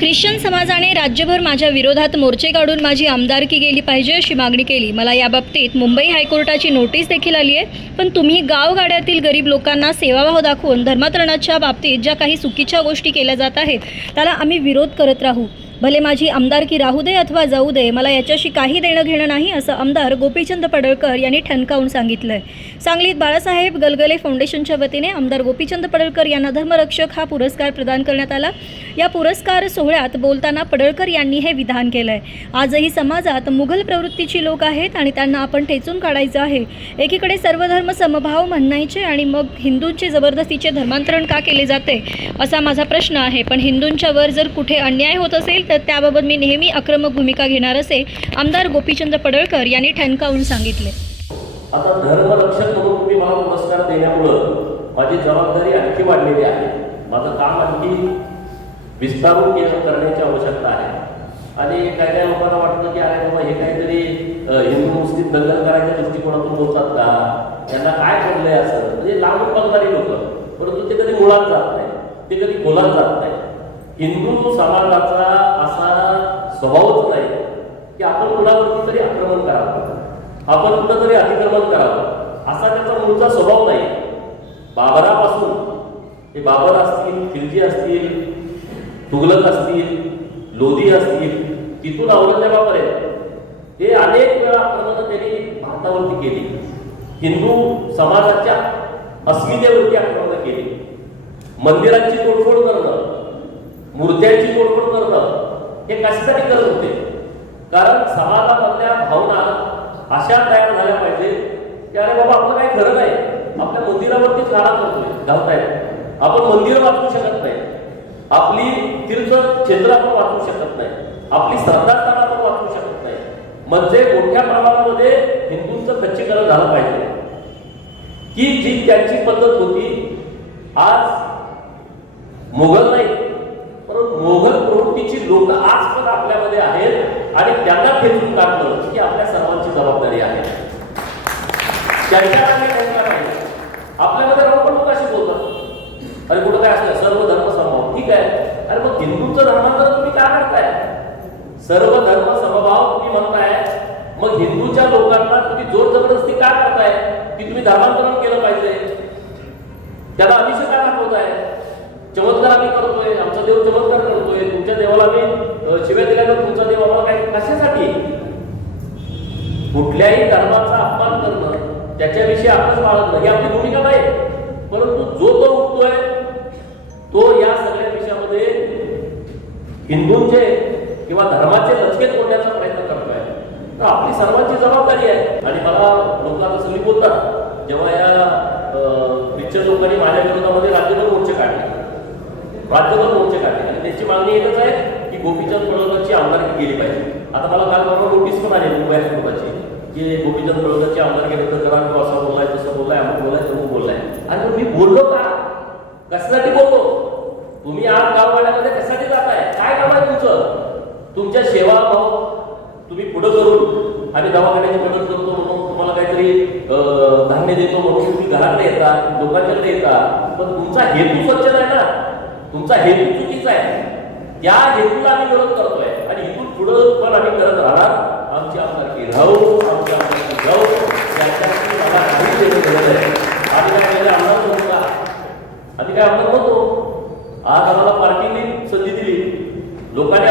Christian समाजाने राज्यभर माझ्या विरोधात मोर्चे काढून माझी आमदारकी गेली पाहिजे अशी मागणी केली. मला याबाबतीत मुंबई हायकोर्टाची नोटीस देखील आली आहे. पण तुम्ही गावगाड्यातील गरीब लोकांना सेवाभाव दाखवून धर्मांतरणाच्या बाबतीत ज्या काही चुकीच्या गोष्टी केल्या जात आहेत त्याला आम्ही विरोध करत राहू. भले माझी आमदारकी राहू दे अथवा जाऊ दे मला याच्याशी काही देणं घेणं नाही असं आमदार गोपीचंद पडळकर यांनी ठणकावून सांगितलं आहे सांगलीत बाळासाहेब गलगले फाउंडेशनच्या वतीने आमदार गोपीचंद पडळकर यांना धर्मरक्षक हा पुरस्कार प्रदान करण्यात आला. या पुरस्कार सोहळ्यात बोलताना पडळकर यांनी हे विधान केलं आहे आजही समाजात मुघल प्रवृत्तीची लोक आहेत आणि त्यांना आपण ठेचून काढायचं आहे. एकीकडे सर्वधर्म समभाव म्हणायचे आणि मग हिंदूंचे जबरदस्तीचे धर्मांतरण का केले जाते असा माझा प्रश्न आहे. पण हिंदूंच्या वर जर कुठे अन्याय होत असेल तर त्याबाबत मी नेहमी आक्रमक भूमिका घेणार असे आमदार गोपीचंद पडळकर यांनी ठणकावून सांगितले. आता धर्मरक्षक करून मी मला पुरस्कार देण्यामुळं माझी जबाबदारी आणखी वाढलेली आहे. माझं काम आणखी विस्तारून केलं करण्याची आवश्यकता आहे. आणि काही काही लोकांना वाटतं की अरे बाबा हे काहीतरी हिंदू मुस्लिम दंगल करायच्या दृष्टिकोनातून बोलतात का? त्यांना काय पडलंय असं? म्हणजे लांबून बघणारी लोक. परंतु ते कधी मुळात जात नाही. ते कधी बोलात जात नाही. हिंदू समाजाचा असा स्वभावच नाही की आपण कुणावरती तरी आक्रमण करावं. आपण कुठं तरी अतिक्रमण करावं. असा त्याचा मूळचा स्वभाव नाही. बाबरापासून हे बाबर असतील खिलजी असतील तुगलक असतील लोधी असतील तिथून औरंगजेबापर्यंत. हे अनेक वेळा आक्रमणं त्यांनी भारतावरती केली. हिंदू समाजाच्या अस्मितेवरती आक्रमणं केली. मंदिरांची तोडफोड करणं मूर्त्यांची तोडफोड करणं हे कशासाठी करत होते? कारण समाजामधल्या भावना अशा तयार झाल्या पाहिजे की अरे बाबा आपलं काही खरं नाही. आपल्या मंदिरावरतीच घाला करतोय घालतायत. आपण मंदिर वाचवू शकत नाही. आपली तीर्थ क्षेत्र आपण वाचवू शकत नाही. आपली श्रद्धास्थान आपण वाचवू शकत नाही. म्हणजे मोठ्या प्रमाणामध्ये हिंदूंचं खच्चीकरण झालं पाहिजे. की जी त्यांची पद्धत होती आज मोगल नाही परंतु मोगल प्रवृत्तीची लोक आज पण आपल्यामध्ये आहेत आणि त्यांना फेचून काढलं ही आपल्या सर्वांची जबाबदारी आहे. त्यांच्या नाही आपल्यामध्ये राहून पण लोक असे बोलतात. अरे कुठं काय असलं? सर्व धर्म ठीक आहे. अरे मग हिंदूंचं धर्मांतर तुम्ही का करताय? सर्व धर्म समभाव तुम्ही म्हणताय. मग हिंदूच्या लोकांना तुम्ही जोर जबरदस्ती का करताय? की तुम्ही धर्मांतरण केलं पाहिजे? त्याला अभिषेक का दाखवताय? चमत्कार आम्ही करतोय आमचा देव चमत्कार करतोय तुमच्या देवाला आम्ही शिव्या दिल्यानं तुमचा देव आम्हाला काय कशासाठी? कुठल्याही धर्माचा अपमान करणं त्याच्याविषयी आपणच बाळगणं ही आपली भूमिका नाही परंतु जो तो उठतोय तो या हिंदूंचे किंवा धर्माचे लचके तोडण्याचा प्रयत्न करतोय. तर आपली सर्वांची जबाबदारी आहे. आणि मला लोक आता सगळी बोलतात. जेव्हा या पिक्चर लोकांनी माझ्या विरोधामध्ये राज्यभर मोर्चे काढले. राज्यभर मोर्चे काढले. आणि त्याची मागणी एकच आहे की गोपीचंद पडळकरची आमदारकी केली पाहिजे. आता मला काल परवा नोटीस पण आली मुंबई हायकोर्टाची की गोपीचंद पडळकरची आमदारकी रद्द करा किंवा असं बोललाय तसं बोललाय अमुक बोललाय तमुक बोललाय. आणि मग मी बोललो का? कशासाठी बोललो? तुम्ही आज गाववाड्यामध्ये कशासाठी तुमचं तुमच्या सेवा भाव तुम्ही पुढं करून आम्ही दवाखान्याची मदत करतो म्हणून तुम्हाला काहीतरी धान्य देतो म्हणून तुम्ही घराकडे येता लोकांच्याकडे येता. पण तुमचा हेतू स्वच्छ नाही ना. तुमचा हेतू चुकीचा आहे. त्या हेतूला आम्ही विरोध करतोय. आणि इथून पुढं पण आम्ही करत राहणार. आमची आमदारकी राहू आमची आमदारकी जाऊ. त्याच्याशी मला काही आम्ही काय केलं? आमदार का? आम्ही काय आमदार म्हणतो आज आम्हाला पार्टीने संधी लोकांनी